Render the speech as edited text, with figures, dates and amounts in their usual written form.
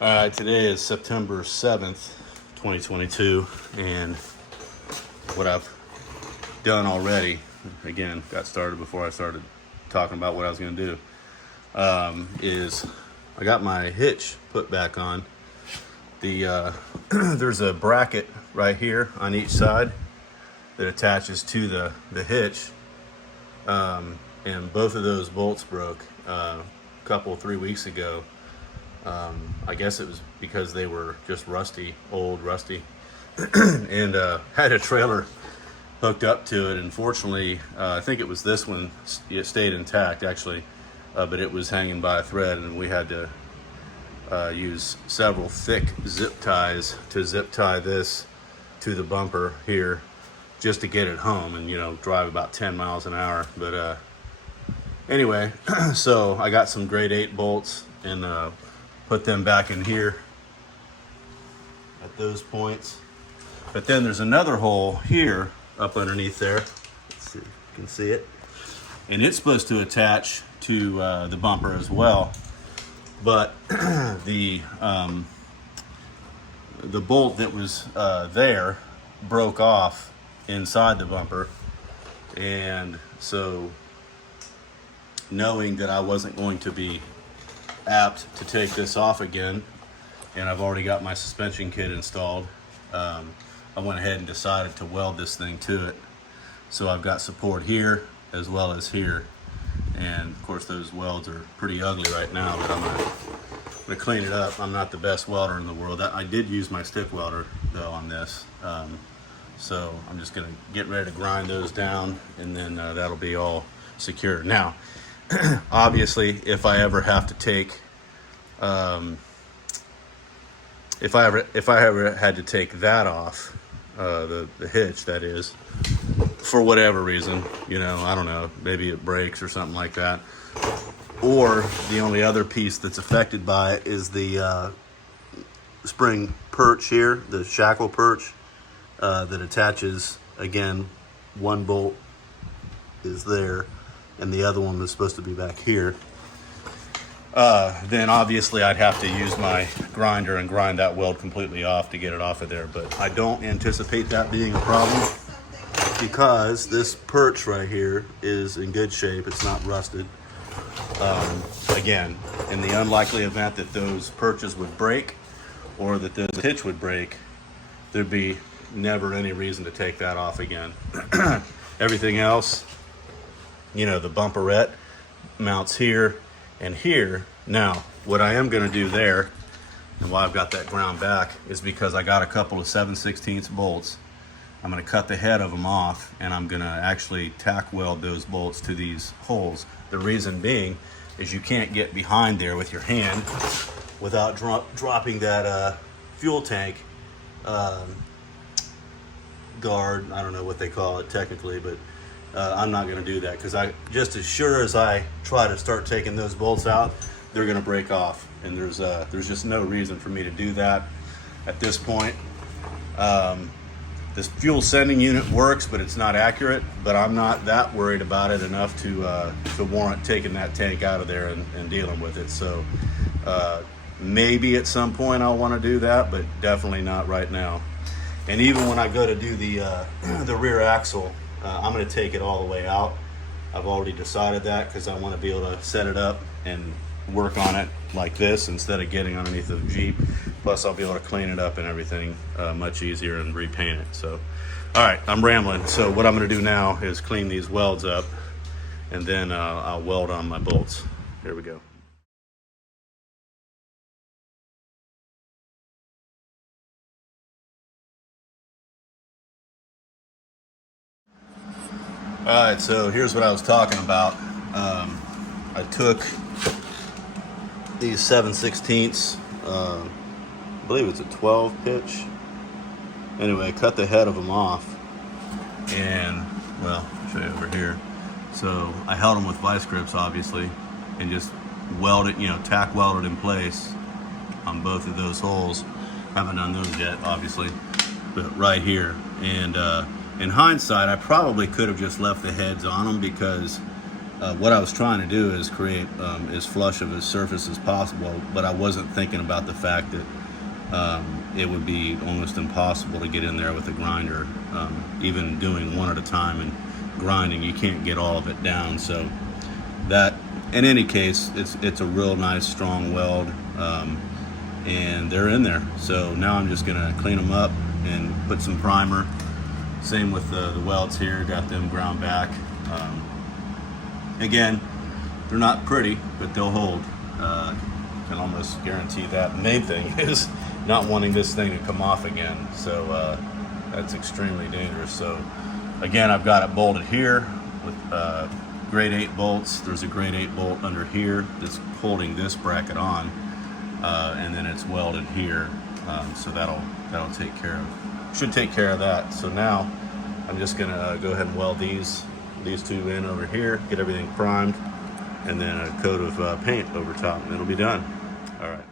Today is September 7th, 2022, and what I've done already, again, got started before I started talking about what I was going to do, is I got my hitch put back on. There's a bracket right here on each side that attaches to the hitch, and both of those bolts broke a couple, 3 weeks ago. I guess it was because they were just rusty, and had a trailer hooked up to it. Unfortunately, I think it was this one, it stayed intact actually, but it was hanging by a thread, and we had to use several thick zip ties to zip tie this to the bumper here just to get it home and, drive about 10 miles an hour. But anyway, so I got some grade 8 bolts and put them back in here at those points. But then there's another hole here up underneath there. Let's see if you can see it. And it's supposed to attach to the bumper as well. But the bolt that was there broke off inside the bumper. And so, knowing that I wasn't going to be apt to take this off again, and I've already got my suspension kit installed, I went ahead and decided to weld this thing to it. So I've got support here as well as here, and of course those welds are pretty ugly right now, but I'm gonna clean it up. I'm not the best welder in the world. I did use my stick welder though on this, so I'm just gonna get ready to grind those down, and then that'll be all secure. Now obviously, if I ever have to take, if I ever had to take that off, the hitch, that is, for whatever reason, I don't know, maybe it breaks or something like that, or the only other piece that's affected by it is the spring perch here, the shackle perch that attaches. Again, one bolt is there and the other one was supposed to be back here. Then obviously I'd have to use my grinder and grind that weld completely off to get it off of there. But I don't anticipate that being a problem because this perch right here is in good shape. It's not rusted. Again, in the unlikely event that those perches would break or that the hitch would break, there'd be never any reason to take that off again. Everything else, the bumperette mounts here and here. Now, what I am going to do there, and why I've got that ground back, is because I got a couple of 7/16 bolts. I'm going to cut the head of them off, and I'm going to actually tack weld those bolts to these holes. The reason being is you can't get behind there with your hand without dropping that fuel tank guard. I don't know what they call it technically, but I'm not going to do that because just as sure as I try to start taking those bolts out, they're going to break off, and there's just no reason for me to do that at this point. This fuel sending unit works, but it's not accurate. But I'm not that worried about it enough to warrant taking that tank out of there and dealing with it. So maybe at some point I'll want to do that, but definitely not right now. And even when I go to do the rear axle, I'm going to take it all the way out. I've already decided that because I want to be able to set it up and work on it like this instead of getting underneath the Jeep. Plus I'll be able to clean it up and everything much easier and repaint it. So, all right, I'm rambling. So what I'm going to do now is clean these welds up, and then I'll weld on my bolts. Here we go. All right, so here's what I was talking about. I took these 7/16, I believe it's a 12 pitch. Anyway, I cut the head of them off, and well, I'll show you over here. So I held them with vice grips, obviously, and just welded, tack welded in place on both of those holes. Haven't done those yet, obviously, but right here. And in hindsight, I probably could have just left the heads on them because what I was trying to do is create as flush of a surface as possible, but I wasn't thinking about the fact that it would be almost impossible to get in there with a grinder. Even doing one at a time and grinding, you can't get all of it down. So that, in any case, it's a real nice strong weld, and they're in there. So now I'm just gonna clean them up and put some primer. Same with the welds here, got them ground back. Again, they're not pretty, but they'll hold. Can almost guarantee that. The main thing is not wanting this thing to come off again. So that's extremely dangerous. So again, I've got it bolted here with grade 8 bolts. There's a grade 8 bolt under here that's holding this bracket on, and then it's welded here. So that'll take care of, should take care of that. So now I'm just gonna go ahead and weld these two in over here, get everything primed, and then a coat of paint over top, and it'll be done. All right.